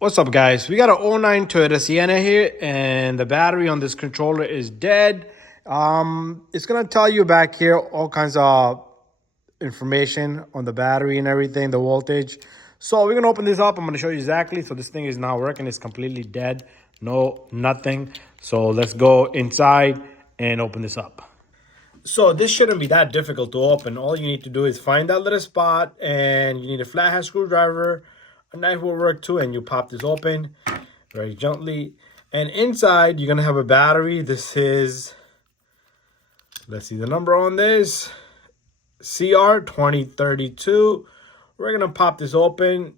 What's up, guys? We got an '09 Toyota Sienna here, and the battery on this controller is dead. It's gonna tell you back here all kinds of information on the battery and everything, the voltage. So we're gonna open this up. I'm gonna show you exactly. So this thing is not working. It's completely dead. No, nothing. So let's go inside and open this up. So this shouldn't be that difficult to open. All you need to do is find that little spot, and you need a flathead screwdriver. A knife will work too, and you pop this open very gently. And inside, you're gonna have a battery. This is, let's see the number on this, CR2032. We're gonna pop this open,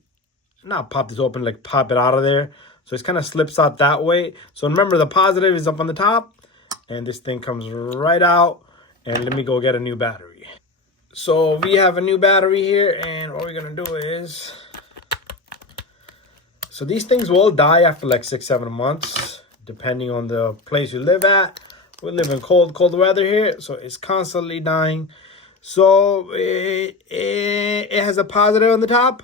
not pop this open, like pop it out of there. So it kind of slips out that way. So remember, the positive is up on the top, and this thing comes right out. And let me go get a new battery. So we have a new battery here, and what we're gonna do is, so these things will die after like 6-7 months, depending on the place you live at. We live in cold weather here, so it's constantly dying. So it has a positive on the top,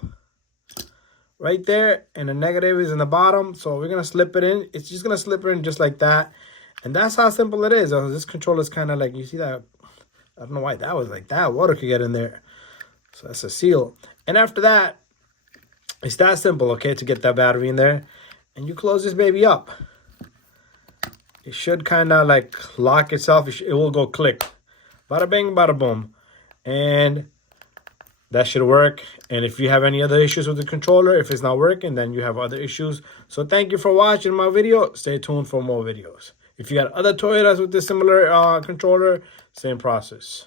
right there, and a negative is in the bottom. So we're gonna slip it in. It's just gonna slip it in just like that. And that's how simple it is. This controller is kind of like, you see that? I don't know why that was like that. Water could get in there. So that's a seal. And after that, it's that simple, okay, to get that battery in there. And you close this baby up. It should kind of like lock itself. It will go click. Bada bing, bada boom. And that should work. And if you have any other issues with the controller, if it's not working, then you have other issues. So thank you for watching my video. Stay tuned for more videos. If you got other Toyotas with this similar controller, same process.